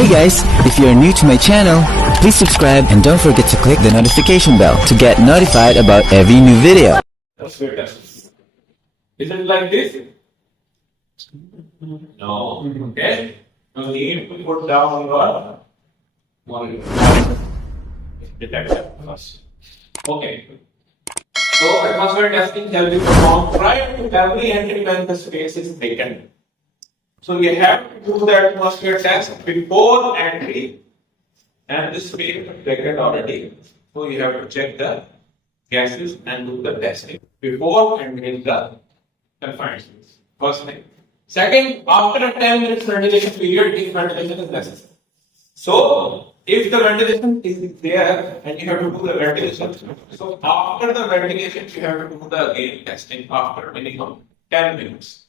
Hey guys, if you're new to my channel, please subscribe and don't forget to click the notification bell to get notified about every new video. Is it like this? No. Okay. You need to put down your monitor detector first. Okay. So atmosphere testing shall be performed prior to every entry when the space is taken. So we have to do the atmosphere test before entry, and this space is taken already. So you have to check the gases and do the testing before entering the confined space. First thing. Second, after a 10 minutes ventilation period, if ventilation is necessary. So, if the ventilation is there and you have to do the ventilation, so after the ventilation, you have to do the again testing after minimum 10 minutes.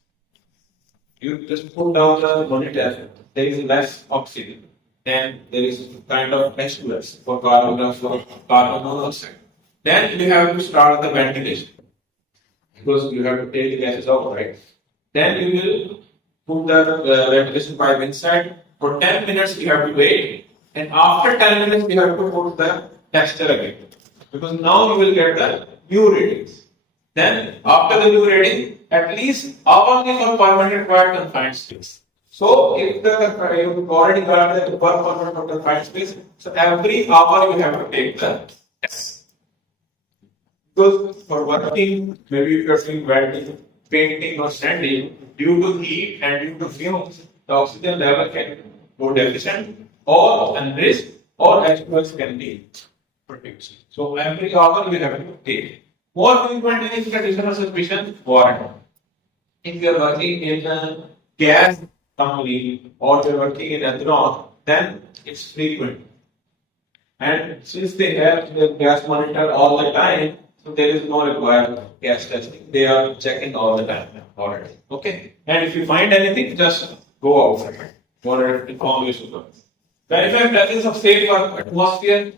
You just put down the monitor, there is less oxygen, and there is kind of H2S for carbon monoxide. Then you have to start the ventilation because you have to take the gases out, right? Then you will put the ventilation pipe inside. For 10 minutes you have to wait, and after 10 minutes you have to put the tester again, because now you will get the new readings. Then after the new reading, at least hour is for permanent required confined space. So if you already got the per permanent confined space, so every hour you have to take the test. Because for working, maybe if you are doing welding, painting or sanding, due to heat and due to fumes, the oxygen level can go deficient or unrest or H2S can be produced. So every hour you have to take. More frequent is condition of suspicion warrant. If you are working in a gas company or you are working in ethanol, then it's frequent. And since they have the gas monitor all the time, so there is no required gas testing. They are checking all the time already. Okay. And if you find anything, just go outside. Monitor inform your supervisor. Verify presence of safe atmosphere.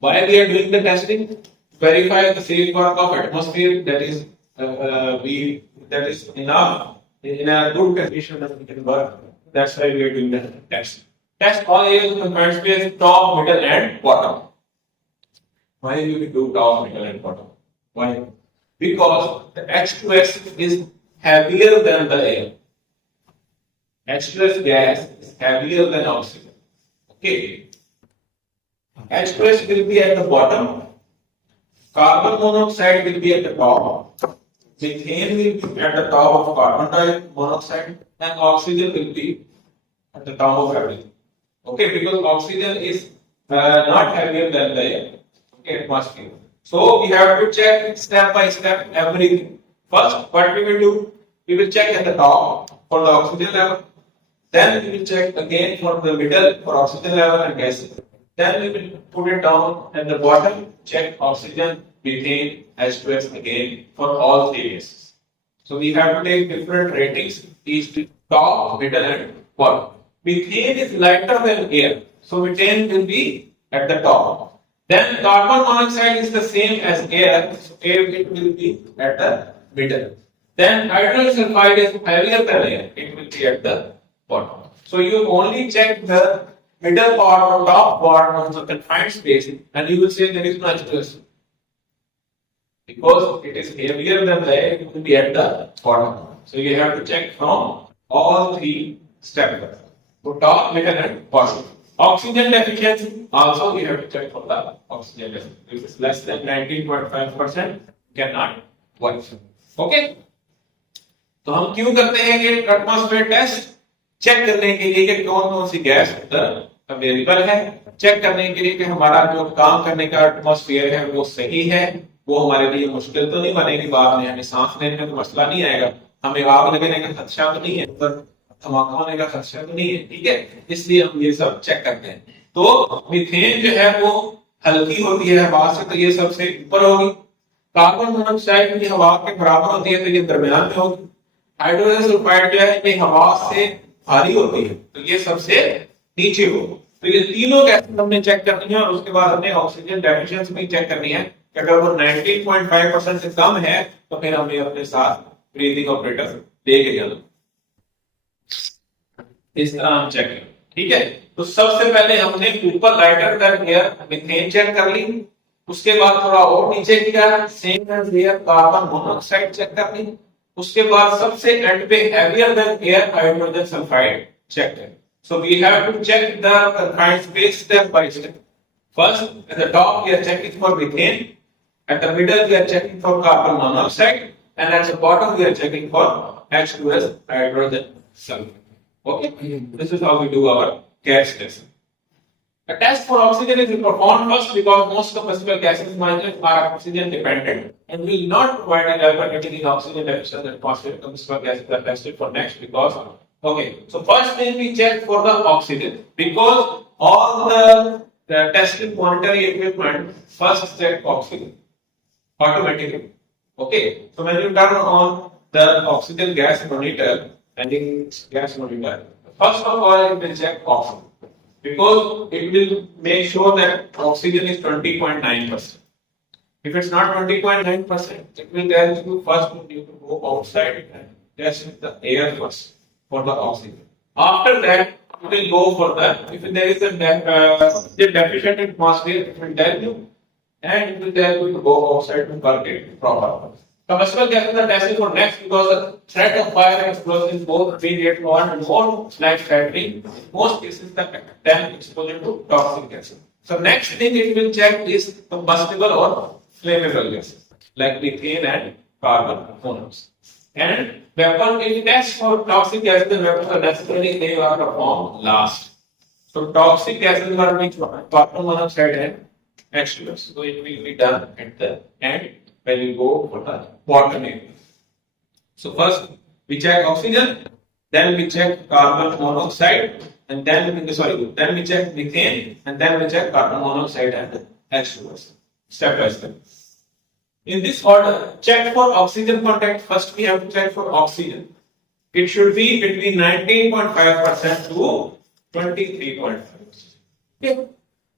Why we are doing the testing? Verify the safe work of atmosphere, that is that is enough in a good condition that we can work. That's why we are doing the test. Test all areas of confined space, top, middle, and bottom. Why do we do top, middle, and bottom? Why? Because the H2S is heavier than the air. H2S gas is heavier than oxygen. Okay. H2S will be at the bottom. Carbon monoxide will be at the top. Methane will be at the top of carbon monoxide, and oxygen will be at the top of everything. Okay, because oxygen is not heavier than the air. Okay, atmosphere. So we have to check step by step everything. First, what we will do? We will check at the top for the oxygen level. Then we will check again for the middle for oxygen level and gases. Then we will put it down at the bottom, check oxygen, methane, H2S again for all three gases. So we have to take different ratings, each top, middle, and bottom. Methane is lighter than air, so methane will be at the top. Then carbon monoxide is the same as air, so air it will be at the middle. Then hydrogen sulfide is heavier than air, it will be at the bottom. So you only check the middle part or top part of the confined space, and you will say there is no H2S. Because it is heavier than the air, it will be at the bottom. So you have to check from all three steps. So top, middle, and bottom. Oxygen deficiency, also you have to check for the oxygen level. If it's less than 19.5%, cannot work. Okay? तो हम क्यों करते हैं ये atmosphere test? Check करने के लिए कि कौन कौन सी गैस अवेलेबल है, चेक करने के लिए कि हमारा जो काम करने का एटमॉस्फेयर है वो सही है, वो हमारे लिए मुश्किल तो नहीं बनेगी, बाद में हमें सांस लेने में तो मसला नहीं आएगा, हमें आग लगने का खदशा तो नहीं है, धमाका होने का खदशा तो नहीं है, ठीक है? इसलिए हम ये सब चेक करते हैं. तो मीथेन जो है वो हल्की होती है हवा से, तो ये सबसे ऊपर होगी. कार्बन मोनोऑक्साइड की हवा के बराबर होती है, तो ये दरमियान में होगी. हाइड्रोजन सल्फाइड जो है ये हवा से भारी होती है, तो ये सबसे नीचे होगी. तो ये तीनों गैसें हमने चेक करनी है, और उसके बाद हमने ऑक्सीजन डेफिशिएंसी भी चेक करनी है कि अगर वो 19.5% से कम है तो फिर हमें अपने साथ ब्रीदिंग ऑपरेटर लेके जाना. इस तरह हम चेक करें. ठीक है। तो सबसे पहले हमने ऊपर लाइटर कर एयर मीथेन चेक कर ली, उसके बाद थोड़ा और नीचे किया same as air carbon monoxide check कर ली, उसके बाद सबसे एंड पे heavier than air hydrogen sulphide check कर। So we have to check the confined space step by step. First, at the top we are checking for methane, at the middle we are checking for carbon monoxide, and at the bottom we are checking for H2S hydrogen sulfide. Okay, this is how we do our gas test. A test for oxygen is performed first because most combustible gases are oxygen dependent and will not provide an alternative in oxygen deficient atmospheric combustible gases are tested for next because okay. So first thing we check for the oxygen because all the testing monitoring equipment first check oxygen automatically. Okay. So when you turn on the oxygen gas monitor and in gas monitor, first of all it will check oxygen because it will make sure that oxygen is 20.9%. If it's not 20.9%, it will tell you first you need to go outside and test the air first for the oxygen. After that, you will go for the, if there is a deficient atmosphere, it will tell you and it will tell you to go outside to work it properly. Combustible gases are tested for next because the threat of fire and explosion is both immediate and more life-threatening. In most cases, the time exposure to toxic gases. So next thing it will check is combustible or flammable gases like methane and carbon monoxide. And weapon it tests for toxic gases and weapons are necessarily they are performed last. So toxic gases are which one? Carbon monoxide and H2S. So it will be done at the end when you go for the bottom area. So first we check oxygen, then we check carbon monoxide, and then we check methane, and then we check carbon monoxide and H2S. Step by step. In this order, check for oxygen content. First we have to check for oxygen. It should be between 19.5% to 23.5%. Okay.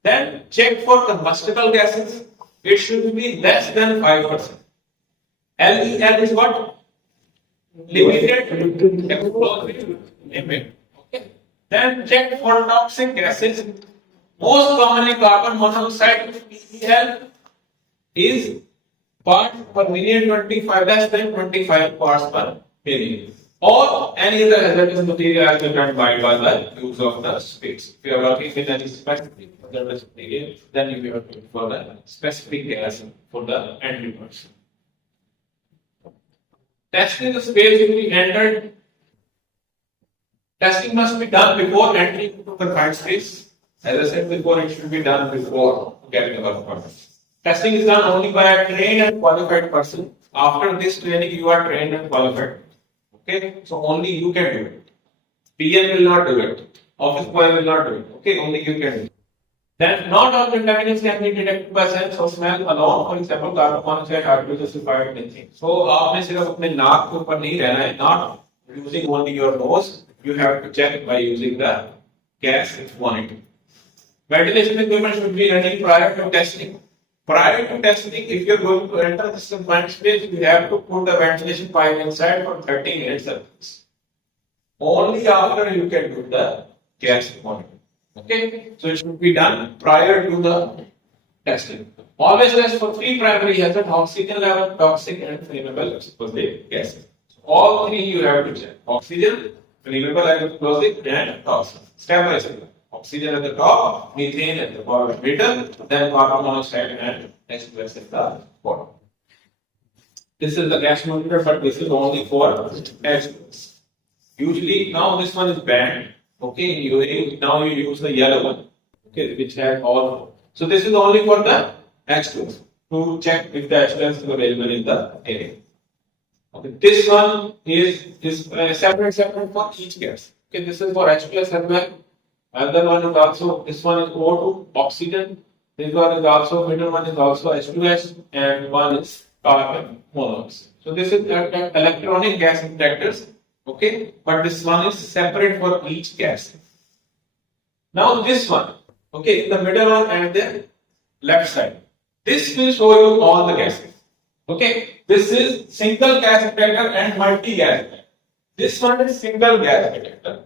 Then check for combustible gases. It should be less than 5%. LEL is what? Limited explosive limit. Okay. Then check for toxic gases. Most commonly carbon monoxide PEL is part per million 25 less than 25 parts per million. Or any other hazardous material as defined by the use of the space. If you are working with any specific hazardous material, then you have to look for the specific gas for the end users. Testing the space will be entered. Testing must be done before entering into confined space. As I said before, it should be done before getting a work permit. Testing is done only by a trained and qualified person. After this training, you are trained and qualified. Okay, so only you can do it. PM will not do it. Office boy will not do it. Okay, only you can do it. Then not all contaminants can be detected by sense or smell alone. For example, carbon monoxide, hydrogen sulfide, anything. So आपने सिर्फ अपने नाक के ऊपर नहीं रहना है. Not using only your nose. You have to check by using the gas monitor. Ventilation equipment should be running prior to testing. Prior to testing, if you're going to enter this confined space, you have to put the ventilation pipe inside for 30 minutes at least. Only after you can do the gas monitoring. Okay, so it should be done prior to the testing. Always test for three primary hazards: oxygen level, toxic, and flammable explosive gases. So all three you have to check: oxygen, flammable explosive, and toxic. Step by step. Oxygen at the top, methane at the bottom, middle, then carbon monoxide and H2S at the bottom. This is the gas monitor, but this is only for H2S. Usually, now this one is banned. Okay, now you use the yellow one. Okay, which has all. So this is only for the H2S to check if the H2S is available in the area. Okay, this one is separate for each gas. Okay, this is for H2S as well. Another one is also, this one is O2, oxygen. This one is also, middle one is also H2S, and one is carbon monoxide. So this is electronic gas detectors, okay, but this one is separate for each gas. Now this one, okay, the middle one and the left side. This will show you all the gases. Okay, this is single gas detector and multi gas detector. This one is single gas detector.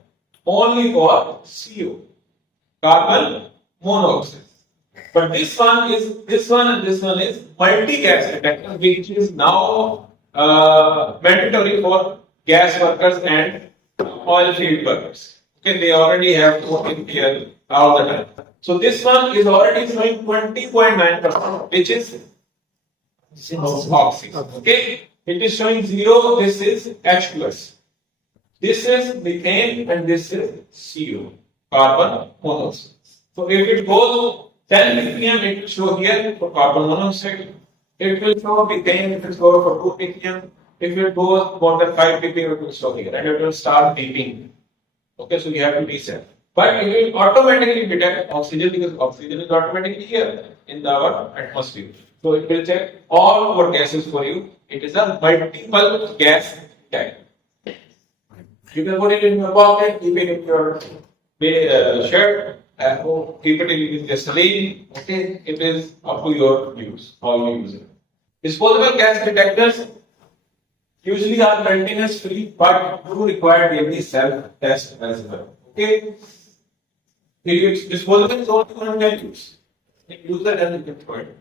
only for CO, carbon monoxide. But this one and this one is multi-gas detector, which is now mandatory for gas workers and oil field workers. Okay, they already have to in here all the time. So this one is already showing 20.9%, which is oxygen. Okay, it is showing 0. This is H+. This is methane and this is CO, carbon monoxide. So if it goes 10 ppm, it will show here for carbon monoxide. It will show methane, it will show for 2 ppm. If it goes more than 5 ppm, it will show here and it will start beeping. Okay, so you have to reset. But it will automatically detect oxygen because oxygen is automatically here in our atmosphere. So it will check all four gases for you. It is a multiple gas detector. You can put it in your pocket, keep it in your shirt, keep it in the saline. Okay, it is up to your use, how you use it. Disposable gas detectors usually are maintenance free, but do require daily self test as well. Okay, if it's disposable, it's only one time use. User doesn't control it.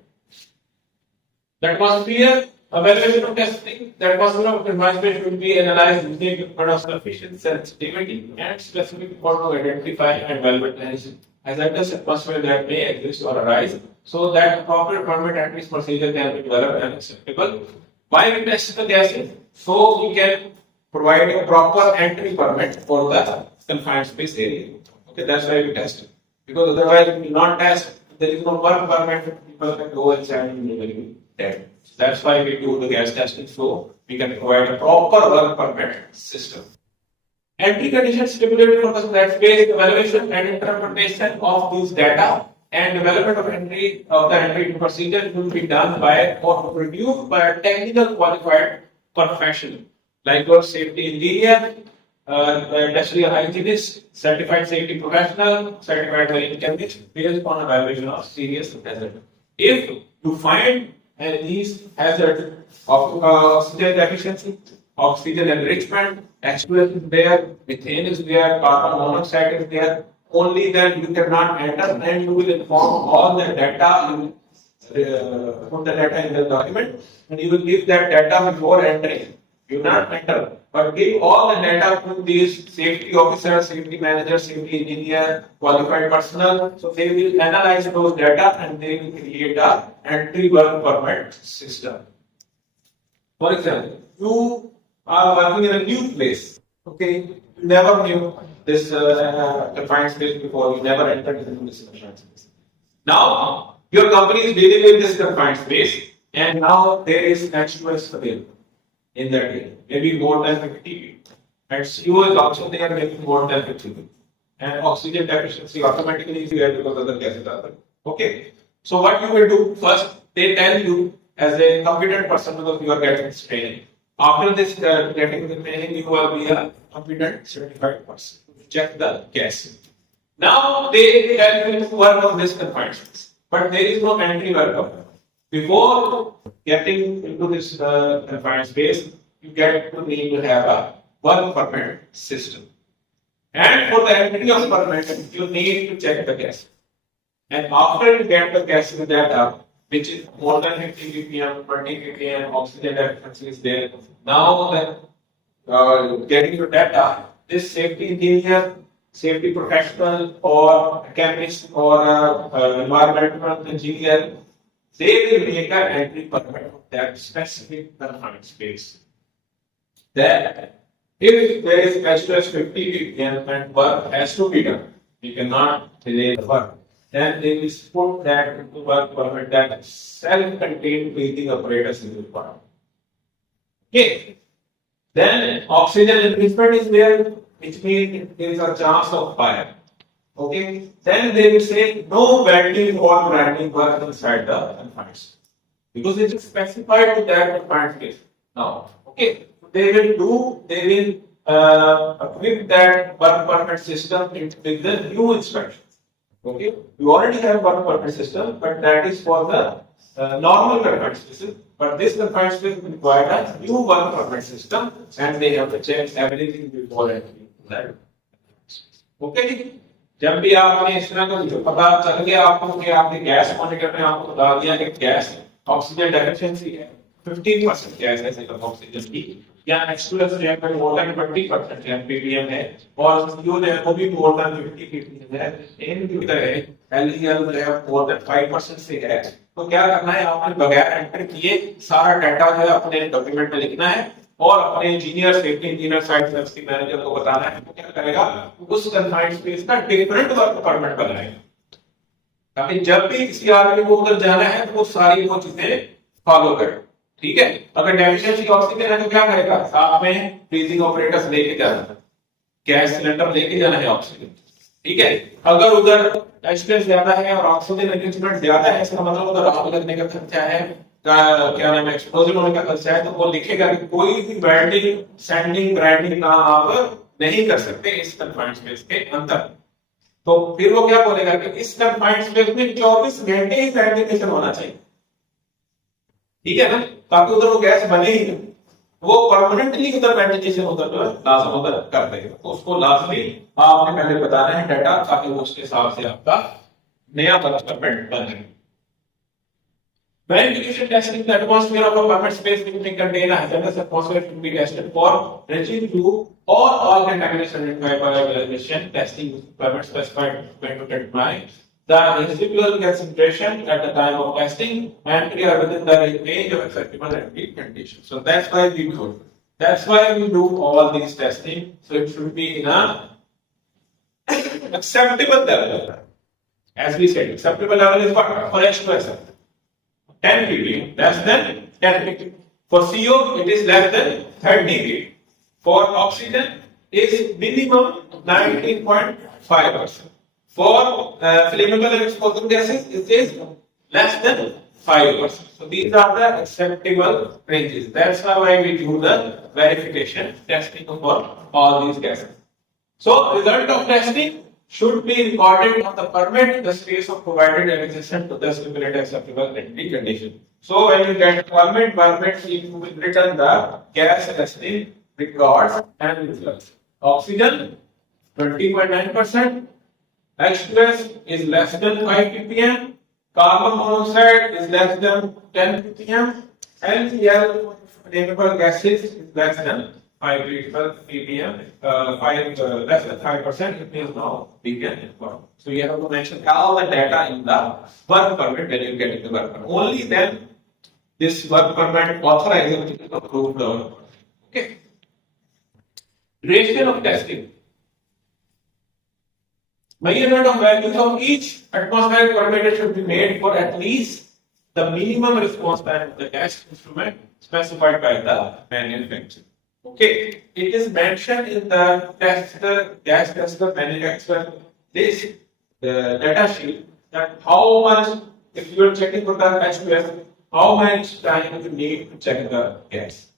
The atmosphere evaluation of testing, the atmosphere of confined space should be analyzed using sufficient sensitivity and specific for to identify and evaluate any hazardous atmosphere that may exist or arise, so that appropriate permit entry procedure can be developed and acceptable. Why we test the gases? So we can provide a proper entry permit for the confined space area. Okay, that's why we test it. Because otherwise, if we not test, there is no work permit. People can go inside and will be dead. That's why we do the gas testing, so we can provide a proper work permit system. Entry conditions stipulated for the space evaluation and interpretation of these data and development of the entry procedure will be done by or reviewed by a technical qualified professional like your safety engineer, industrial hygienist, certified safety professional, certified marine chemist, based on evaluation of serious hazard. If you find these hazards of oxygen deficiency, oxygen enrichment, H2S is there, methane is there, carbon monoxide is there, only then you cannot enter and you will inform all the data, you will put the data in the document and you will give that data before entering. You not enter, but give all the data to these safety officers, safety managers, safety engineer, qualified personnel. So they will analyze those data and they will create a entry work permit system. For example, you are working in a new place. Okay, you never knew this confined space before. You never entered into this confined space. Now your company is dealing with this confined space, and now there is H2S available in that area, maybe more than 50, and CO is also there, maybe more than 50, and oxygen deficiency automatically is there because other gases are there. Okay, so what you will do first? They tell you as a competent person because you are getting this training. After this getting the training, you will be a competent certified person to check the gas. Now they tell you to work on this confined space, but there is no entry work of it. Before getting into this confined space, you need to have a work permit system. And for the entry of permit, you need to check the gas. And after you get the gas data, which is more than 50 ppm, 20 ppm, oxygen deficiency is there. Now then, getting your data, this safety engineer, safety professional, or chemist, or environmental engineer, they will make an entry permit of that specific confined space. Then, if there is H2S 50 ppm and work has to be done, you cannot delay the work. Then they will put that into work permit that self-contained breathing apparatus is required. Okay. Then oxygen enrichment is there, which means there is a chance of fire. Okay, then they will say no welding or grinding work inside the confined space because it is specified to that confined space. Now, okay, they will equip that work permit system with the new instructions. Okay, you already have work permit system, but that is for the normal confined spaces. But this confined space will require a new work permit system, and they have to check everything before entering that. Okay ji. जब भी आपने इस तरह का जो पता चल गया आपको कि आपके गैस मॉनिटर ने आपको बता दिया कि गैस ऑक्सीजन डेफिशिएंसी है 15% गैस है सिर्फ ऑक्सीजन की, या H2S जो है मोर देन 20% ppm है, और CO जो है वो भी मोर देन 50 ppm है, इन की तरह LEL जो है मोर देन 5% से है, तो क्या करना है, आपने बगैर एंटर किए सारा डाटा जो है अपने डॉक्यूमेंट में लिखना है और अपने engineer, safety engineer, site service manager को बताना है। वो क्या करेगा, उस कन्फाइंड स्पेस का डिफरेंट वर्क परमिट बनाएगा, ताकि जब भी किसी आदमी को उधर जाना है तो वो सारी वो चीजें फॉलो करे। ठीक है, अगर डेफिशिएंसी ऑक्सीजन है तो क्या करेगा, साथ में ब्रीथिंग ऑपरेटर्स लेके जाना है, गैस सिलेंडर लेके जाना है ऑक्सीजन। ठीक है, अगर उधर H2S ज्यादा है और ऑक्सीजन अरेंजमेंट ज्यादा है, इसका मतलब उधर आग लगने का खर्चा है, क्या नाम है, एक्सप्लोजन होने का खर्चा है, तो वो लिखेगा कि कोई भी वेल्डिंग, सैंडिंग, ग्राइंडिंग काम आप नहीं कर सकते इस कन्फाइंड स्पेस के अंदर। तो फिर वो क्या बोलेगा कि इस कन्फाइंड स्पेस में 24 घंटे ही वेंटिलेशन होना चाहिए। ठीक है ना, ताकि उधर वो गैस बने ही नहीं, वो परमानेंटली उधर वेंटिलेशन उधर जो है लाजम उधर कर देगा। तो उसको लाजमी आपने पहले बताना है डाटा, ताकि वो उसके हिसाब से आपका नया परमिट बने। Verification testing the atmosphere of a permit space may contain a hazardous atmosphere to be tested for reaching to all contamination identified by evaluation testing permit specified to determine the residual concentration at the time of testing and they are within the range of acceptable entry conditions. So that's why we do all these testing. So it should be in a acceptable level. As we said, acceptable level is what? For H2S 10 ppm, less than 10 ppm. For CO, it is less than 30 ppm. For oxygen, is minimum 19.5%. For flammable and explosive gases, it is less than 5%. So these are the acceptable ranges. That's why we do the verification testing for all these gases. So result of testing should be recorded on the permit the space of provided adjacent to the stipulated acceptable entry condition. So when you get permit you will return the gas testing records and results. Oxygen 20.9%, H2S is less than 5 ppm, carbon monoxide is less than 10 ppm, LCL flammable gases is less than 5 ppm, less than 5%, it means now we can inform. So you have to mention all the data in the work permit when you get the work permit. Only then this work permit authorizes to approve the work permit. Okay. Duration of testing. Measurement of values of each atmospheric parameter should be made for at least the minimum response time of the gas instrument specified by the manufacturer. Okay, it is mentioned in the gas tester manufacturer this data sheet that how much, if you are checking for the H2S, how much time you need to check the gas,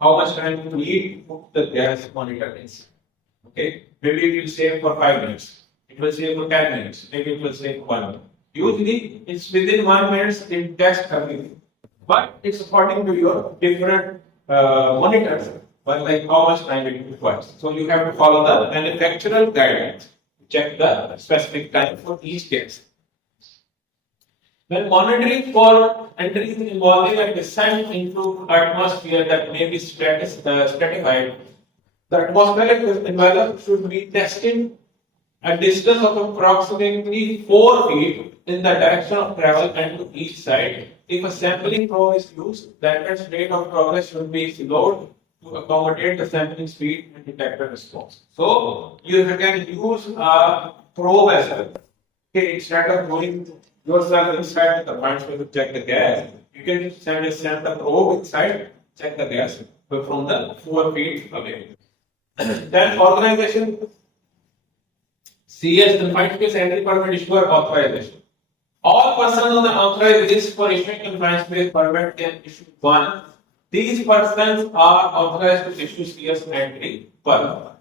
how much time you need to put the gas monitor is. Okay, maybe it will save for 5 minutes, it will save for 10 minutes, maybe it will save for 1 minute. Usually it's within 1 minute it tests everything, but it's according to your different monitors. But like how much time it requires. So you have to follow the manufacturer guidelines. Check the specific time for each gas. When monitoring for entries involving a descent into atmosphere that may be stratified, the atmospheric envelope should be tested at distance of approximately 4 feet in the direction of travel and to each side. If a sampling probe is used, the entrance rate of progress should be slowed to accommodate the sampling speed and detector response. So you can use a probe as well. Okay, instead of going yourself inside the confined space to check the gas, you can send the probe inside, check the gas from the 4 feet away. Then organization CS confined space entry permit issuer authorization. All persons on the authorized list for issuing confined space permit can issue one. These persons are authorized to issue CS entry permit.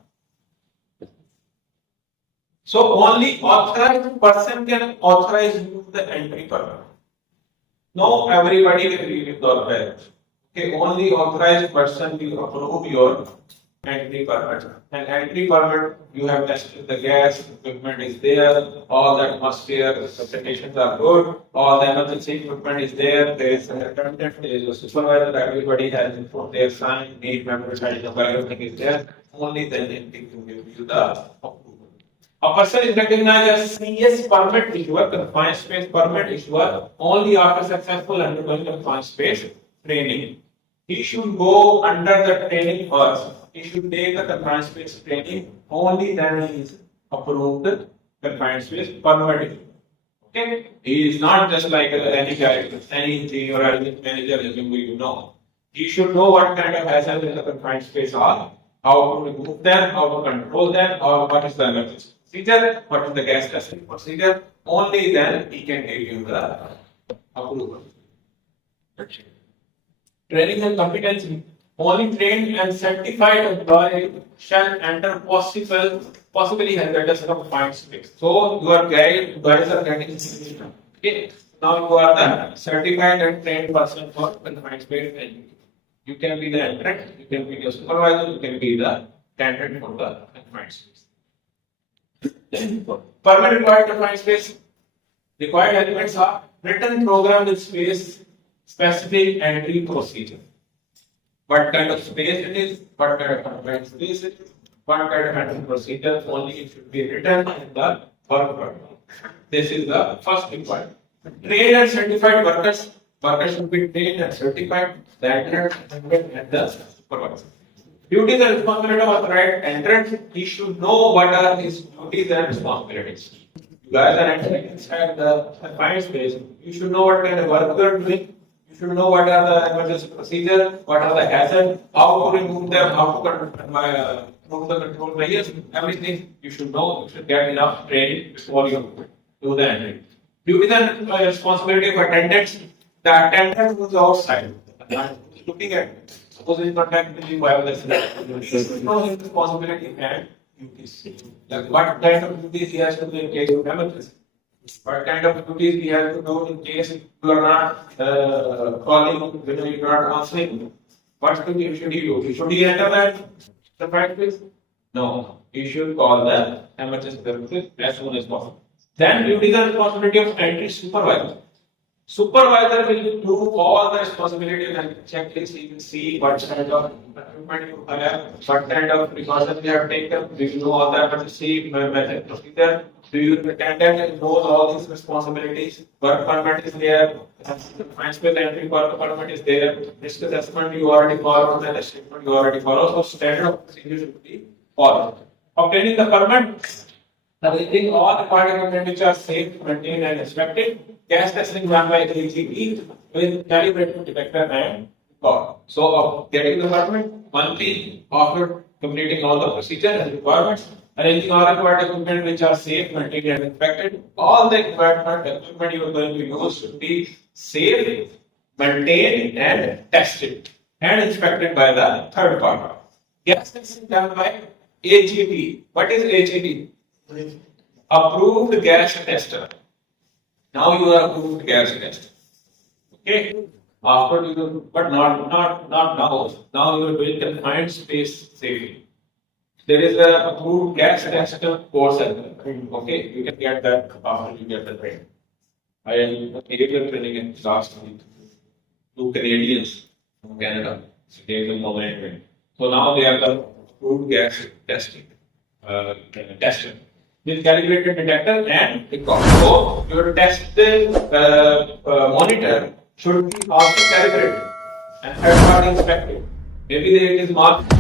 So only authorized person can authorize you the entry permit. No, everybody can be with the authorized. Okay, only authorized person will approve your entry permit. And entry permit, you have tested the gas, equipment is there, all the atmosphere, the conditions are good, all the emergency equipment is there, there is a attendant, there is a supervisor, everybody has put their sign, need members, everything is there. Only then it can give you the approval. A person is recognized as CS permit issuer, confined space permit issuer, only after successful undergoing confined space training. He should go under the training first. He should take the confined space training, only then he is approved confined space permit. Okay? He is not just like any guy, any engineer or any manager as you know. He should know what kind of hazards in the confined space are, how to remove them, how to control them, or what is the emergency procedure, what is the gas testing procedure. Only then he can give you the approval. Training and competency. Only trained and certified employee shall enter possibly hazardous confined space. So your guys are getting. Okay. Now you are the certified and trained person for confined space training. You can be the entrant, you can be the supervisor, you can be the candidate for the confined space. Permit required confined space. Required elements are written program with space specific entry procedure. What kind of space it is, what kind of confined space it is, what kind of entry procedure, only it should be written in the permit. This is the first requirement. Trained and certified workers should be trained and certified, the entrant and the supervisor. Duties and responsibilities of the right entrant, he should know what are his duties and responsibilities. You guys are entering inside the confined space, you should know what kind of work you are doing. You should know what are the emergency procedures, what are the hazards, how to remove them, how to remove the control measures, everything you should know. You should get enough training before you do the entry. Duties and responsibility of attendants. The attendant who is outside, looking at it. Suppose in contact with you, know his responsibility and duties. Like what kind of duties he has to do in case of emergency. What kind of duties we have to do in case you are not calling, when you are not answering? What should he do? Should he enter that the practice? No, he should call the emergency services as soon as possible. Then duties and responsibility of entry supervisor. Supervisor will do all the responsibilities and checklist. He will see what kind of equipment you have, what kind of precautions you have taken. Do you know all the emergency method procedure? Do you attendant knows all these responsibilities? Work permit is there. Confined space entry work permit is there. Risk assessment you already followed, and statement you already followed. So standard of procedure should be followed. Obtaining the permit, arranging all required equipment which are safe, maintained, and inspected. Gas testing done by AGP with calibrated detector and record. So, getting the permit, monthly after completing all the procedure and requirements, arranging all required equipment which are safe, maintained, and inspected. All the equipment you are going to use should be safe, maintained, and tested and inspected by the third party. Gas testing done by AGP. What is AGP? Approved gas tester. Now you are approved gas tester. Okay. After you, but not now. Now you are doing confined space safety. There is a approved gas tester course. Okay, you can get that after you get the training. I gave the training in last week. 2 Canadians from Canada. So gave them online training. So now they are the approved gas testing tester with calibrated detector and record. So your testing monitor should be also calibrated and third party inspected. Maybe it is marked